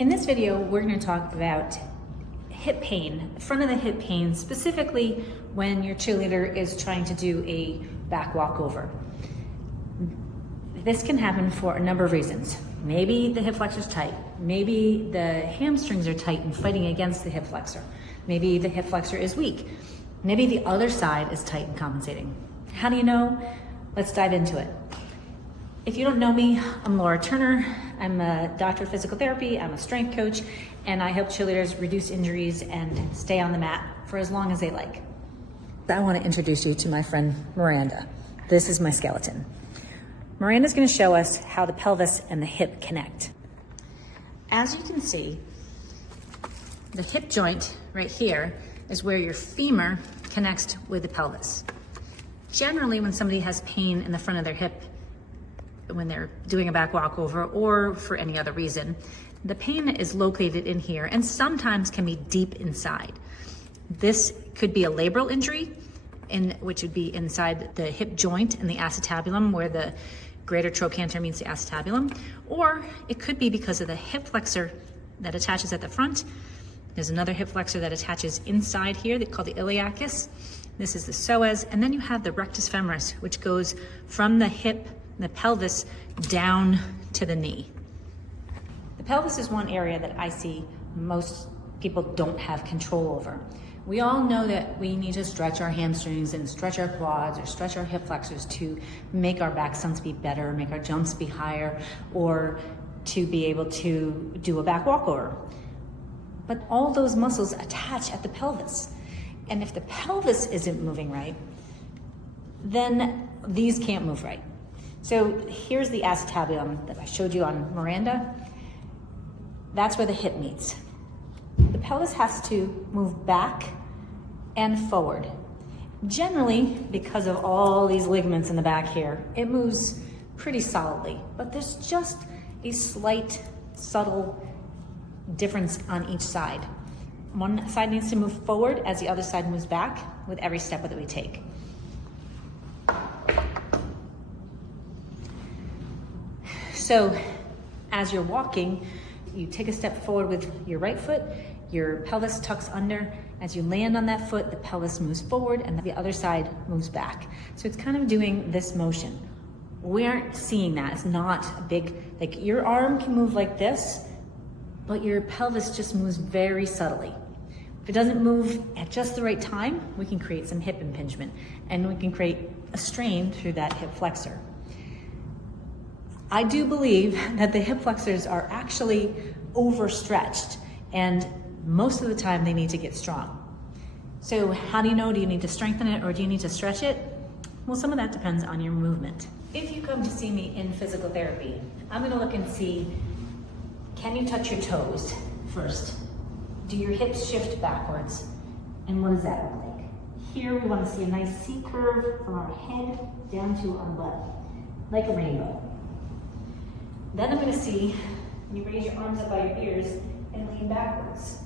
In this video, we're going to talk about hip pain, front of the hip pain, specifically when your cheerleader is trying to do a back walkover. This can happen for a number of reasons. Maybe the hip flexor's tight. Maybe the hamstrings are tight and fighting against the hip flexor. Maybe the hip flexor is weak. Maybe the other side is tight and compensating. How do you know? Let's dive into it. If you don't know me, I'm Laura Turner. I'm a doctor of physical therapy, I'm a strength coach, and I help cheerleaders reduce injuries and stay on the mat for as long as they like. I want to introduce you to my friend Miranda. This is my skeleton. Miranda's going to show us how the pelvis and the hip connect. As you can see, the hip joint right here is where your femur connects with the pelvis. Generally, when somebody has pain in the front of their hip, when they're doing a back walkover or for any other reason, the pain is located in here and sometimes can be deep inside. This could be a labral injury, which would be inside the hip joint and the acetabulum, where the greater trochanter meets the acetabulum, or it could be because of the hip flexor that attaches at the front. There's another hip flexor that attaches inside here called the iliacus. This is the psoas, and then you have the rectus femoris, which goes from the hip, the pelvis, down to the knee. The pelvis is one area that I see most people don't have control over. We all know that we need to stretch our hamstrings and stretch our quads or stretch our hip flexors to make our back stunts be better, make our jumps be higher, or to be able to do a back walkover. But all those muscles attach at the pelvis. And if the pelvis isn't moving right, then these can't move right. So here's the acetabulum that I showed you on Miranda. That's where the hip meets. The pelvis has to move back and forward. Generally, because of all these ligaments in the back here, it moves pretty solidly, but there's just a slight, subtle difference on each side. One side needs to move forward as the other side moves back with every step that we take. So as you're walking, you take a step forward with your right foot, your pelvis tucks under. As you land on that foot, the pelvis moves forward and the other side moves back. So it's kind of doing this motion. We aren't seeing that. It's not a big, like your arm can move like this, but your pelvis just moves very subtly. If it doesn't move at just the right time, we can create some hip impingement and we can create a strain through that hip flexor. I do believe that the hip flexors are actually overstretched, and most of the time they need to get strong. So how do you know? Do you need to strengthen it or do you need to stretch it? Well, some of that depends on your movement. If you come to see me in physical therapy, I'm gonna look and see, can you touch your toes first? Do your hips shift backwards? And what does that look like? Here we wanna see a nice C curve from our head down to our butt, like a rainbow. Then I'm going to see you raise your arms up by your ears and lean backwards.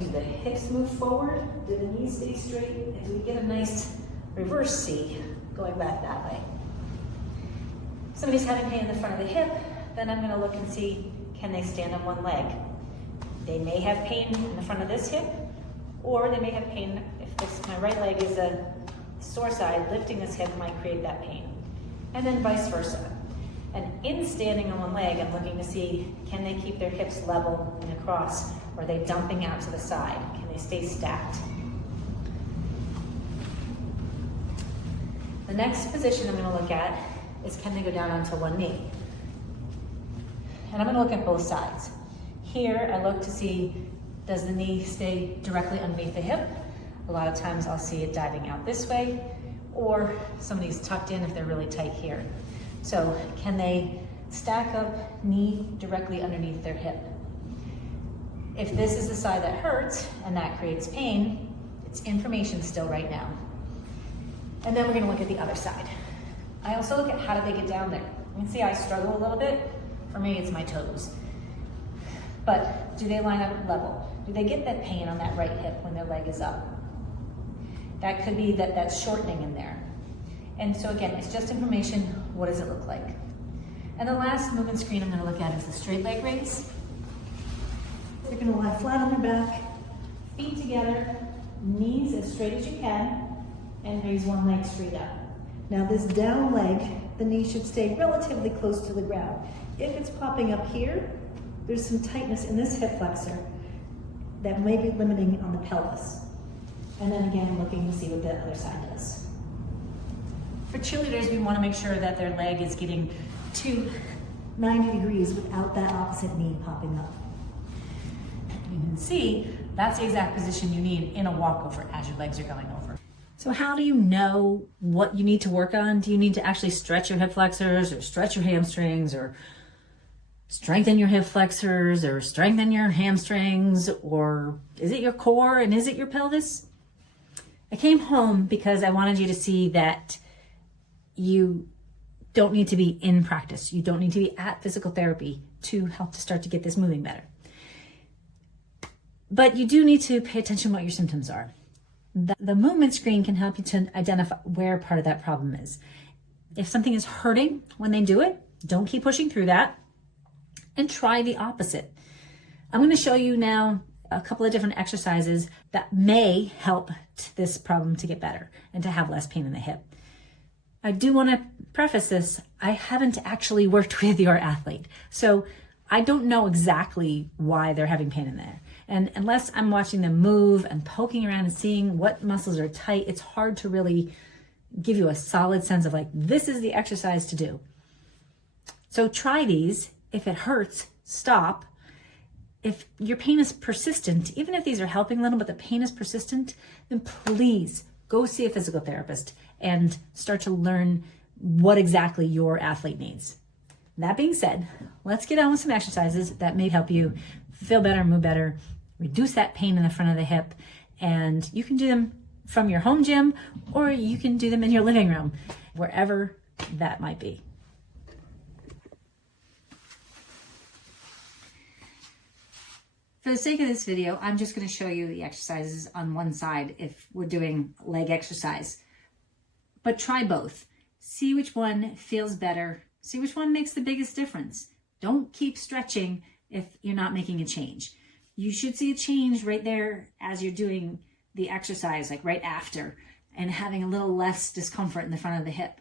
Do the hips move forward? Do the knees stay straight? And do we get a nice reverse C going back that way? If somebody's having pain in the front of the hip, then I'm going to look and see, can they stand on one leg? They may have pain in the front of this hip, or they may have pain if my right leg is a sore side, lifting this hip might create that pain. And then vice versa. And in standing on one leg, I'm looking to see, can they keep their hips level and across? Or are they dumping out to the side? Can they stay stacked? The next position I'm going to look at is, can they go down onto one knee? And I'm going to look at both sides. Here, I look to see, does the knee stay directly underneath the hip? A lot of times I'll see it diving out this way, or somebody's tucked in if they're really tight here. So can they stack up knee directly underneath their hip? If this is the side that hurts and that creates pain, it's information still right now. And then we're going to look at the other side. I also look at how do they get down there. You can see I struggle a little bit. For me, it's my toes. But do they line up level? Do they get that pain on that right hip when their leg is up? That could be that that's shortening in there. And so again, it's just information. What does it look like? And the last movement screen I'm going to look at is the straight leg raise. You're gonna lie flat on your back, feet together, knees as straight as you can, and raise one leg straight up. Now this down leg, the knee should stay relatively close to the ground. If it's popping up here, there's some tightness in this hip flexor that may be limiting on the pelvis. And then again, looking to see what the other side does. For cheerleaders, we want to make sure that their leg is getting to 90 degrees without that opposite knee popping up. You can see that's the exact position you need in a walkover as your legs are going over. So how do you know what you need to work on? Do you need to actually stretch your hip flexors or stretch your hamstrings or strengthen your hip flexors or strengthen your hamstrings? Or is it your core and is it your pelvis? I came home because I wanted you to see that you don't need to be in practice. You don't need to be at physical therapy to help to start to get this moving better. But you do need to pay attention to what your symptoms are. The movement screen can help you to identify where part of that problem is. If something is hurting when they do it, don't keep pushing through that and try the opposite. I'm going to show you now a couple of different exercises that may help this problem to get better and to have less pain in the hip. I do want to preface this. I haven't actually worked with your athlete, so I don't know exactly why they're having pain in there. And unless I'm watching them move and poking around and seeing what muscles are tight, it's hard to really give you a solid sense of like, this is the exercise to do. So try these. If it hurts, stop. If your pain is persistent, even if these are helping a little, but the pain is persistent, then please go see a physical therapist and start to learn what exactly your athlete needs. That being said, let's get on with some exercises that may help you feel better, move better, reduce that pain in the front of the hip. And you can do them from your home gym or you can do them in your living room, wherever that might be. For the sake of this video, I'm just going to show you the exercises on one side if we're doing leg exercise. But try both. See which one feels better. See which one makes the biggest difference. Don't keep stretching if you're not making a change. You should see a change right there as you're doing the exercise, like right after, and having a little less discomfort in the front of the hip.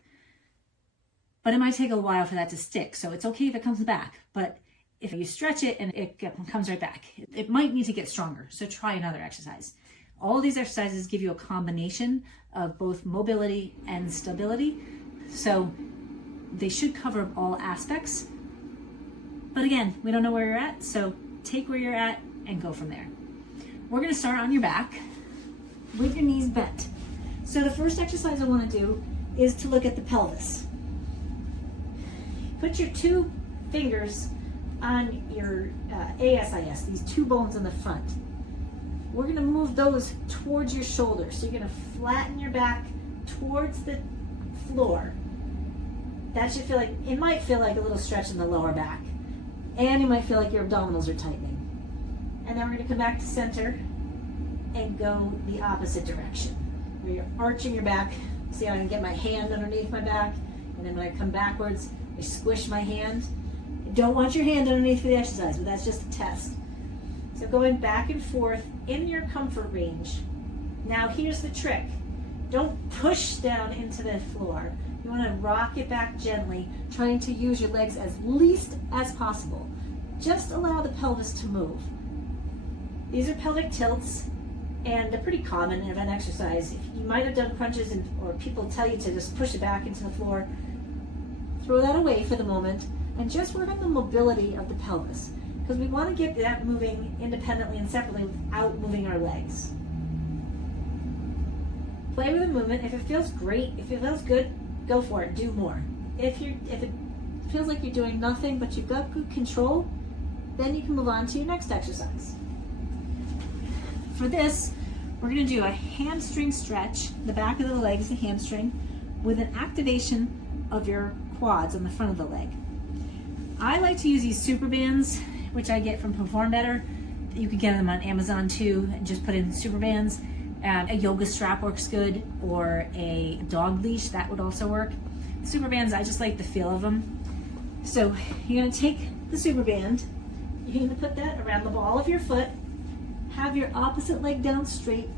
But it might take a while for that to stick, so it's okay if it comes back. But if you stretch it and it comes right back, it might need to get stronger. So try another exercise. All of these exercises give you a combination of both mobility and stability. So they should cover all aspects. But again, we don't know where you're at, so take where you're at and go from there. We're gonna start on your back with your knees bent. So the first exercise I wanna do is to look at the pelvis. Put your two fingers on your ASIS, these two bones in the front. We're gonna move those towards your shoulders. So you're gonna flatten your back towards the floor. That should feel like, it might feel like a little stretch in the lower back. And you might feel like your abdominals are tightening. And then we're gonna come back to center and go the opposite direction. Where you're arching your back. See how I can get my hand underneath my back? And then when I come backwards, I squish my hand. You don't want your hand underneath for the exercise, but that's just a test. So going back and forth in your comfort range. Now here's the trick. Don't push down into the floor. You want to rock it back gently, trying to use your legs as least as possible. Just allow the pelvis to move. These are pelvic tilts, and they're pretty common in an exercise. You might have done crunches, or people tell you to just push it back into the floor. Throw that away for the moment, and just work on the mobility of the pelvis, because we want to get that moving independently and separately without moving our legs. Play with the movement. If it feels great, if it feels good, go for it, do more. If it feels like you're doing nothing but you've got good control, then you can move on to your next exercise. For this, we're gonna do a hamstring stretch. The back of the leg is the hamstring with an activation of your quads on the front of the leg. I like to use these super bands, which I get from Perform Better. You can get them on Amazon too, and just put in super bands. A yoga strap works good, or a dog leash, that would also work. Super bands, I just like the feel of them. So you're gonna take the super band, You're gonna put that around the ball of your foot. Have your opposite leg down straight.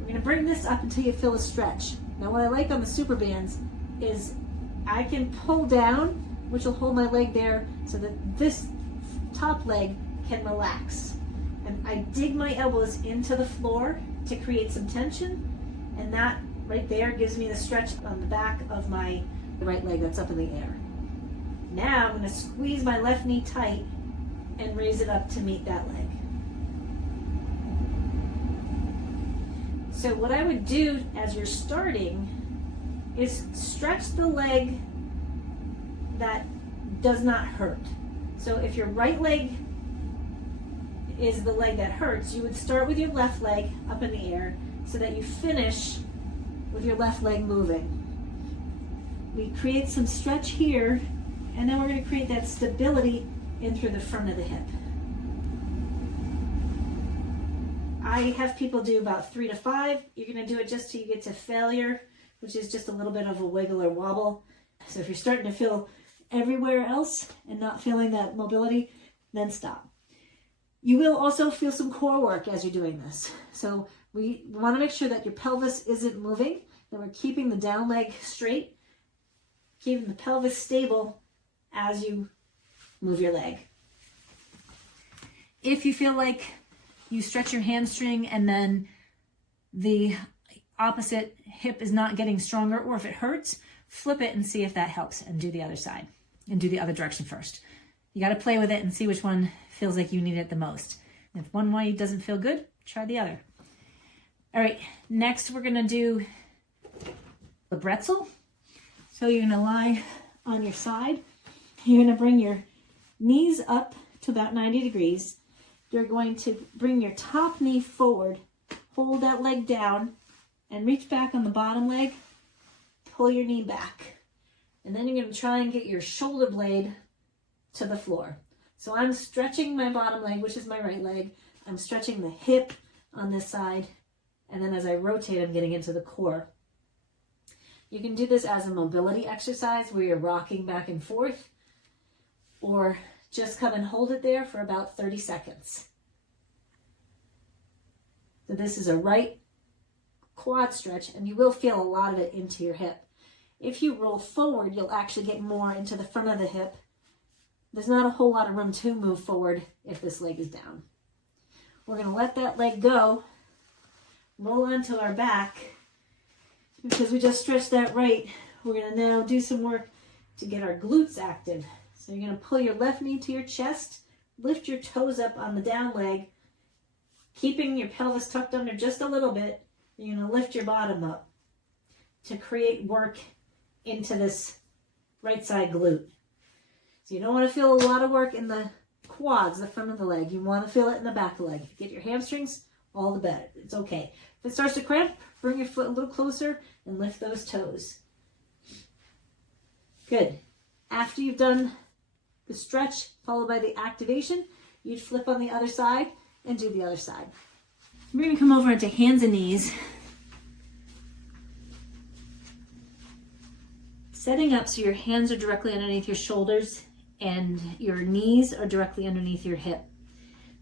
We're gonna bring this up until you feel a stretch. Now what I like on the super bands is I can pull down, which will hold my leg there so that this top leg can relax. And I dig my elbows into the floor to create some tension, and that right there gives me the stretch on the back of my right leg that's up in the air. Now I'm going to squeeze my left knee tight and raise it up to meet that leg. So what I would do as you're starting is stretch the leg that does not hurt. So if your right leg is the leg that hurts, you would start with your left leg up in the air so that you finish with your left leg moving. We create some stretch here, and then we're going to create that stability in through the front of the hip. I have people do about 3 to 5. You're going to do it just till you get to failure, which is just a little bit of a wiggle or wobble. So if you're starting to feel everywhere else and not feeling that mobility, then stop. You will also feel some core work as you're doing this. So we want to make sure that your pelvis isn't moving, that we're keeping the down leg straight, keeping the pelvis stable as you move your leg. If you feel like you stretch your hamstring and then the opposite hip is not getting stronger, or if it hurts, flip it and see if that helps, and do the other side and do the other direction first. You got to play with it and see which one feels like you need it the most. And if one way doesn't feel good, try the other. All right, next we're going to do the bretzel. So you're going to lie on your side. You're going to bring your knees up to about 90 degrees. You're going to bring your top knee forward, hold that leg down, and reach back on the bottom leg. Pull your knee back. And then you're going to try and get your shoulder blade to the floor. So I'm stretching my bottom leg, which is my right leg. I'm stretching the hip on this side. And then as I rotate, I'm getting into the core. You can do this as a mobility exercise where you're rocking back and forth, or just come and hold it there for about 30 seconds. So this is a right quad stretch, and you will feel a lot of it into your hip. If you roll forward, you'll actually get more into the front of the hip. There's not a whole lot of room to move forward if this leg is down. We're going to let that leg go, roll onto our back. Because we just stretched that right, we're going to now do some work to get our glutes active. So you're going to pull your left knee to your chest, lift your toes up on the down leg, keeping your pelvis tucked under just a little bit. You're going to lift your bottom up to create work into this right side glute. So you don't want to feel a lot of work in the quads, the front of the leg. You want to feel it in the back of the leg. If you get your hamstrings, all the better. It's okay. If it starts to cramp, bring your foot a little closer and lift those toes. Good. After you've done the stretch followed by the activation, you'd flip on the other side and do the other side. We're going to come over into hands and knees. Setting up so your hands are directly underneath your shoulders and your knees are directly underneath your hip.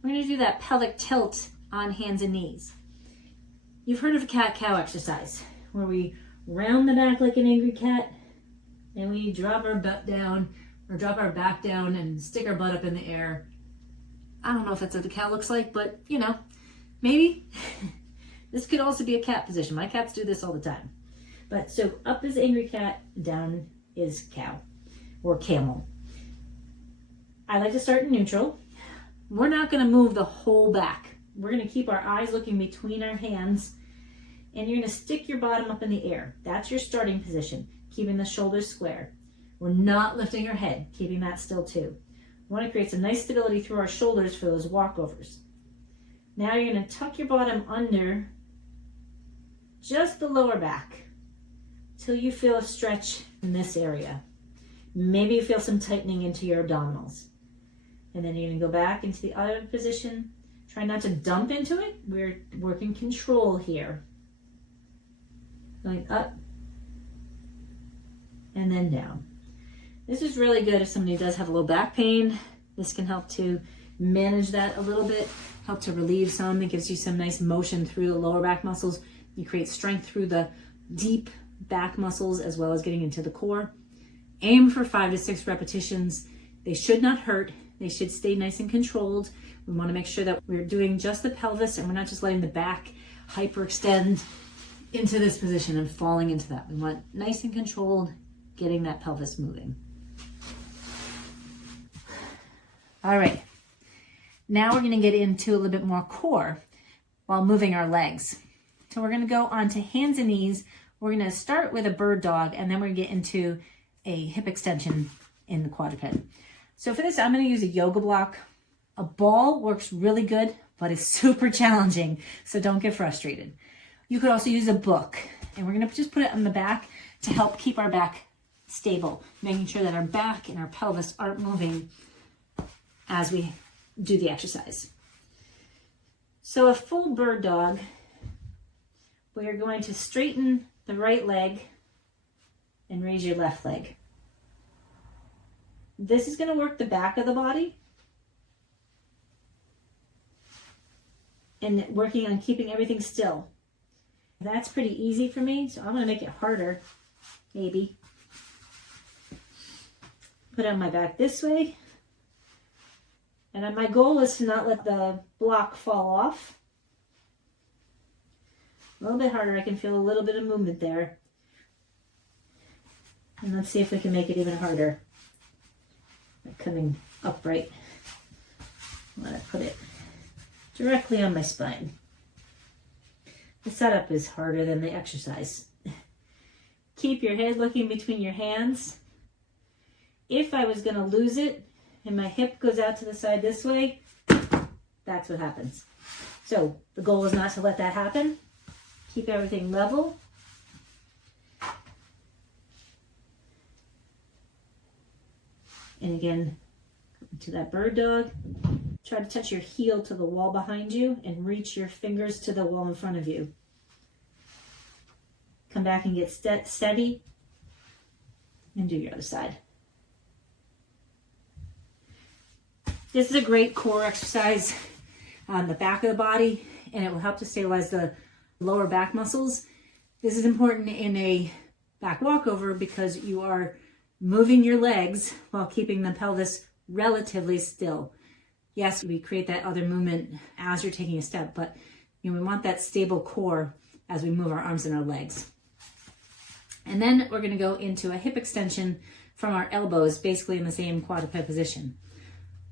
We're going to do that pelvic tilt on hands and knees. You've heard of a cat-cow exercise where we round the back like an angry cat and we drop our butt down or drop our back down and stick our butt up in the air. I don't know if that's what the cow looks like, but you know, maybe. This could also be a cat position. My cats do this all the time. But so up is angry cat, down is cow or camel. I like to start in neutral. We're not going to move the whole back. We're going to keep our eyes looking between our hands, and you're going to stick your bottom up in the air. That's your starting position, keeping the shoulders square. We're not lifting our head, keeping that still too. We want to create some nice stability through our shoulders for those walkovers. Now you're going to tuck your bottom under just the lower back till you feel a stretch in this area. Maybe you feel some tightening into your abdominals. And then you're going to go back into the other position. Try not to dump into it. We're working control here. Going up and then down. This is really good if somebody does have a low back pain. This can help too. manage that a little bit, help to relieve some. It gives you some nice motion through the lower back muscles. You create strength through the deep back muscles as well as getting into the core. Aim for 5 to 6 repetitions. They should not hurt. They should stay nice and controlled. We want to make sure that we're doing just the pelvis and we're not just letting the back hyperextend into this position and falling into that. We want nice and controlled, getting that pelvis moving. All right. Now we're going to get into a little bit more core while moving our legs. So we're going to go on to hands and knees. We're going to start with a bird dog, and then we're going to get into a hip extension in the quadruped. So for this, I'm going to use a yoga block. A ball works really good, but it's super challenging, so don't get frustrated. You could also use a book, and we're going to just put it on the back to help keep our back stable, making sure that our back and our pelvis aren't moving as we do the exercise. So a full bird dog, we are going to straighten the right leg and raise your left leg. This is going to work the back of the body and working on keeping everything still. That's pretty easy for me, so I'm going to make it harder, maybe. Put on my back this way. And my goal is to not let the block fall off. A little bit harder. I can feel a little bit of movement there. And let's see if we can make it even harder. Coming upright. I'm going to put it directly on my spine. The setup is harder than the exercise. Keep your head looking between your hands. If I was going to lose it and my hip goes out to the side this way, that's what happens. So the goal is not to let that happen. Keep everything level. And again, to that bird dog. Try to touch your heel to the wall behind you and reach your fingers to the wall in front of you. Come back and get steady and do your other side. This is a great core exercise on the back of the body, and it will help to stabilize the lower back muscles. This is important in a back walkover because you are moving your legs while keeping the pelvis relatively still. Yes, we create that other movement as you're taking a step, but we want that stable core as we move our arms and our legs. And then we're going to go into a hip extension from our elbows, basically in the same quadruped position.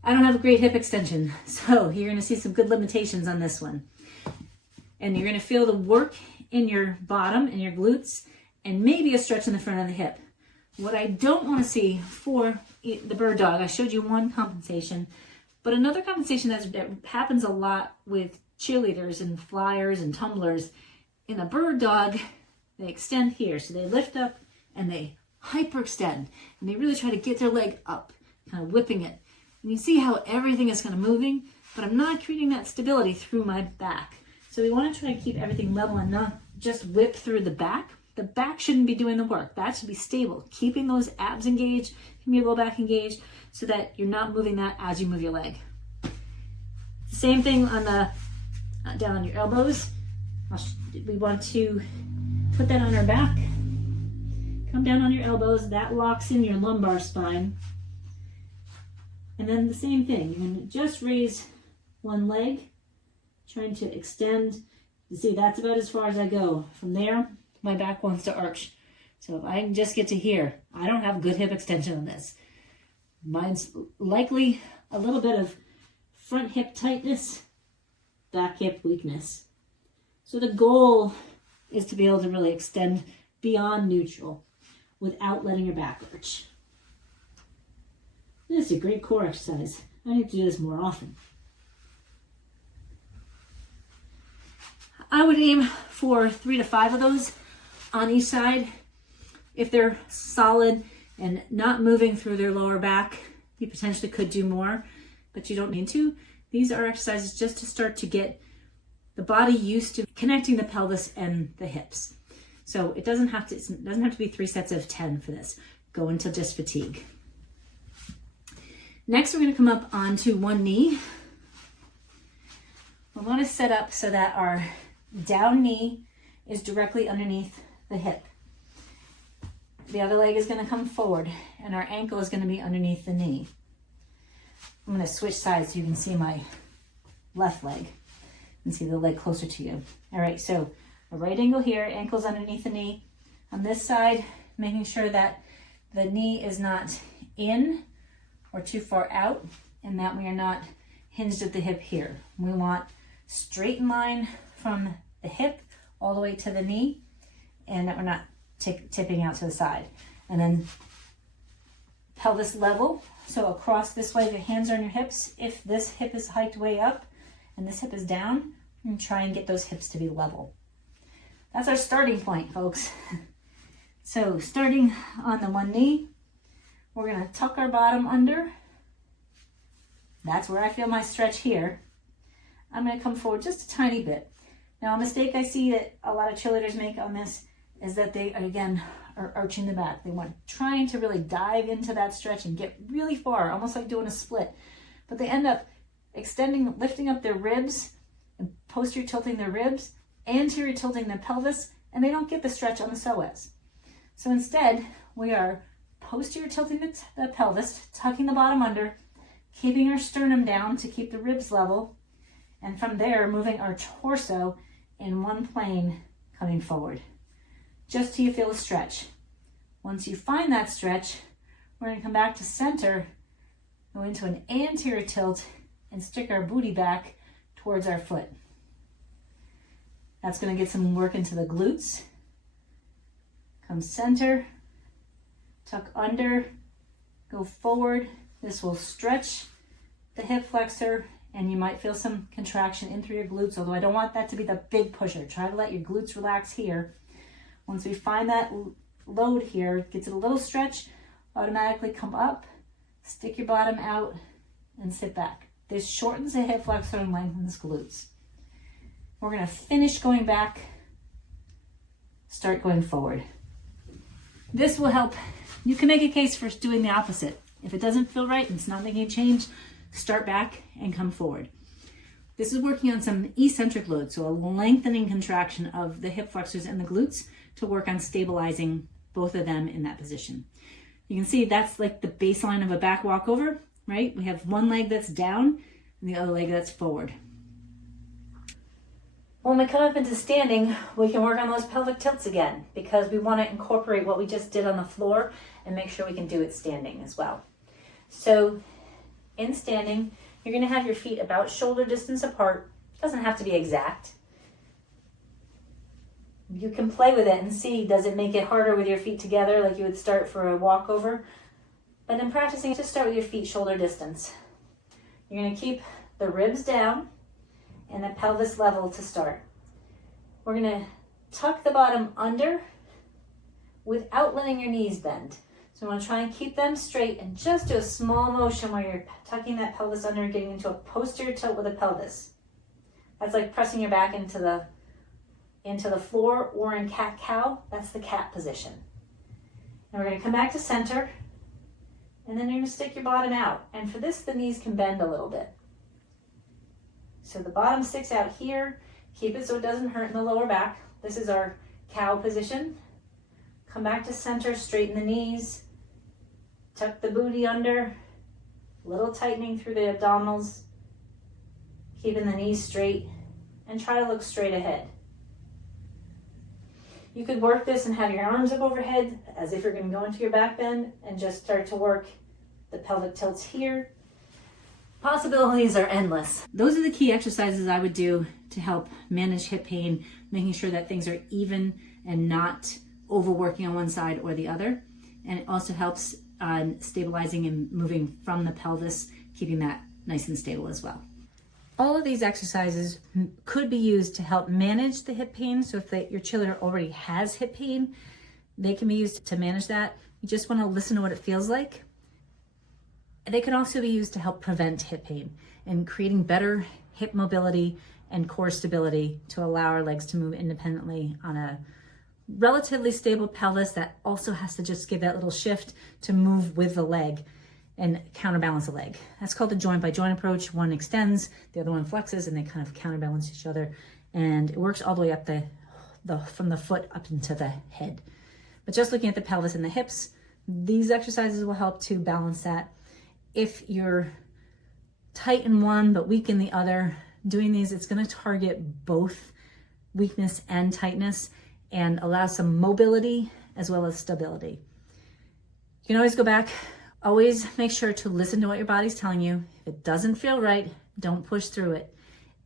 I don't have a great hip extension, so you're going to see some good limitations on this one. And you're going to feel the work in your bottom and your glutes, and maybe a stretch in the front of the hip. What I don't want to see for the bird dog, I showed you one compensation, but another compensation that happens a lot with cheerleaders and flyers and tumblers, in the bird dog, they extend here. So they lift up and they hyperextend, and they really try to get their leg up, kind of whipping it. And you see how everything is kind of moving, but I'm not creating that stability through my back. So we want to try to keep everything level and not just whip through the back. The back shouldn't be doing the work. That should be stable, keeping those abs engaged, keeping your low back engaged, so that you're not moving that as you move your leg. Same thing on the down on your elbows. We want to put that on our back. Come down on your elbows. That locks in your lumbar spine. And then the same thing. You're going to just raise one leg, trying to extend. You see, that's about as far as I go. From there, my back wants to arch. So if I can just get to here, I don't have good hip extension on this. Mine's likely a little bit of front hip tightness, back hip weakness. So the goal is to be able to really extend beyond neutral without letting your back arch. This is a great core exercise. I need to do this more often. I would aim for 3 to 5 of those on each side. If they're solid and not moving through their lower back, you potentially could do more, but you don't need to. These are exercises just to start to get the body used to connecting the pelvis and the hips. So it doesn't have to be 3 sets of 10 for this. Go until just fatigue. Next, we're going to come up onto one knee. want to set up so that our down knee is directly underneath the hip. The other leg is going to come forward and our ankle is going to be underneath the knee. I'm going to switch sides so you can see my left leg and see the leg closer to you. All right, so a right angle here, ankle's underneath the knee. On this side, making sure that the knee is not in or too far out and that we are not hinged at the hip here. We want straight in line from the hip all the way to the knee and that we're not tipping out to the side. And then pelvis level, so across this way, the hands are on your hips. If this hip is hiked way up and this hip is down, and try and get those hips to be level. That's our starting point, folks. So starting on the one knee, we're gonna tuck our bottom under. That's where I feel my stretch here. I'm gonna come forward just a tiny bit. Now, a mistake I see that a lot of cheerleaders make on this is that they, again, are arching the back. They want trying to really dive into that stretch and get really far, almost like doing a split. But they end up extending, lifting up their ribs, and posterior tilting their ribs, anterior tilting the pelvis, and they don't get the stretch on the psoas. So instead, we are posterior tilting the pelvis, tucking the bottom under, keeping our sternum down to keep the ribs level, and from there, moving our torso in one plane, coming forward, just till you feel a stretch. Once you find that stretch, we're gonna come back to center, go into an anterior tilt, and stick our booty back towards our foot. That's gonna get some work into the glutes. Come center, tuck under, go forward. This will stretch the hip flexor and you might feel some contraction in through your glutes, although I don't want that to be the big pusher. Try to let your glutes relax here. Once we find that load here, gets it a little stretch, automatically come up, stick your bottom out, and sit back. This shortens the hip flexor and lengthens glutes. We're gonna finish going back, start going forward. This will help. You can make a case for doing the opposite. If it doesn't feel right and it's not making a change, start back and come forward. This is working on some eccentric load, so a lengthening contraction of the hip flexors and the glutes to work on stabilizing both of them in that position. You can see that's like the baseline of a back walkover, right? We have one leg that's down and the other leg that's forward. When we come up into standing, we can work on those pelvic tilts again because we want to incorporate what we just did on the floor and make sure we can do it standing as well. So in standing, you're going to have your feet about shoulder distance apart. It doesn't have to be exact. You can play with it and see, does it make it harder with your feet together like you would start for a walkover? But in practicing, just start with your feet shoulder distance. You're going to keep the ribs down and the pelvis level to start. We're going to tuck the bottom under without letting your knees bend. So we want to try and keep them straight and just do a small motion where you're tucking that pelvis under and getting into a posterior tilt with the pelvis. That's like pressing your back into the floor or in cat-cow. That's the cat position. And we're going to come back to center and then you're going to stick your bottom out. And for this, the knees can bend a little bit. So the bottom sticks out here. Keep it so it doesn't hurt in the lower back. This is our cow position. Come back to center, straighten the knees. Tuck the booty under. Little tightening through the abdominals. Keeping the knees straight. And try to look straight ahead. You could work this and have your arms up overhead as if you're going to go into your back bend and just start to work the pelvic tilts here. Possibilities are endless. Those are the key exercises I would do to help manage hip pain, making sure that things are even and not overworking on one side or the other. And it also helps on stabilizing and moving from the pelvis, keeping that nice and stable as well. All of these exercises could be used to help manage the hip pain. So if your cheerleader already has hip pain, they can be used to manage that. You just want to listen to what it feels like. They can also be used to help prevent hip pain and creating better hip mobility and core stability to allow our legs to move independently on a relatively stable pelvis that also has to just give that little shift to move with the leg and counterbalance the leg. That's called the joint by joint approach. One extends, the other one flexes, and they kind of counterbalance each other. And it works all the way up from the foot up into the head. But just looking at the pelvis and the hips, these exercises will help to balance that. If you're tight in one but weak in the other, doing these, it's going to target both weakness and tightness and allow some mobility as well as stability. You can always go back. Always make sure to listen to what your body's telling you. If it doesn't feel right, don't push through it.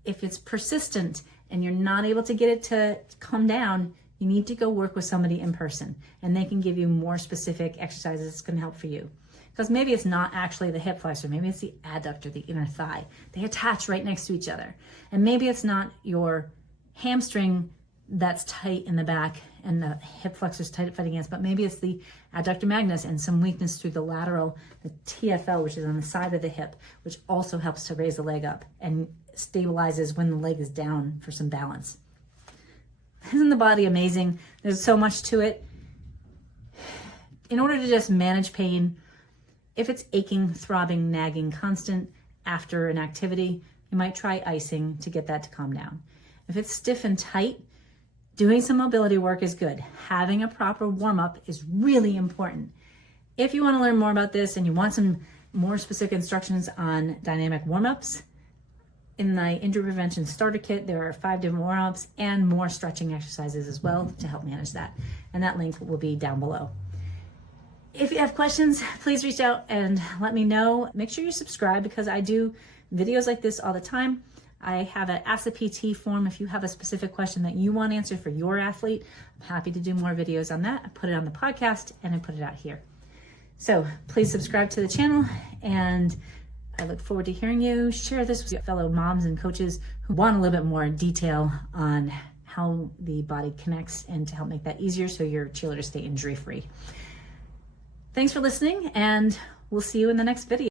If it's persistent and you're not able to get it to come down, you need to go work with somebody in person, and they can give you more specific exercises that's going to help for you. Because maybe it's not actually the hip flexor, maybe it's the adductor, the inner thigh. They attach right next to each other. And maybe it's not your hamstring that's tight in the back and the hip flexor's tight fighting against, but maybe it's the adductor magnus and some weakness through the lateral, the TFL, which is on the side of the hip, which also helps to raise the leg up and stabilizes when the leg is down for some balance. Isn't the body amazing? There's so much to it. In order to just manage pain, if it's aching, throbbing, nagging, constant after an activity, you might try icing to get that to calm down. If it's stiff and tight, doing some mobility work is good. Having a proper warm-up is really important. If you want to learn more about this and you want some more specific instructions on dynamic warm-ups, in the injury prevention starter kit, there are 5 different warm-ups and more stretching exercises as well to help manage that. And that link will be down below. If you have questions, please reach out and let me know. Make sure you subscribe because I do videos like this all the time. I have an Ask the PT form. If you have a specific question that you want answered for your athlete, I'm happy to do more videos on that. I put it on the podcast and I put it out here. So please subscribe to the channel, and I look forward to hearing you. Share this with your fellow moms and coaches who want a little bit more detail on how the body connects and to help make that easier so your cheerleaders stay injury-free. Thanks for listening, and we'll see you in the next video.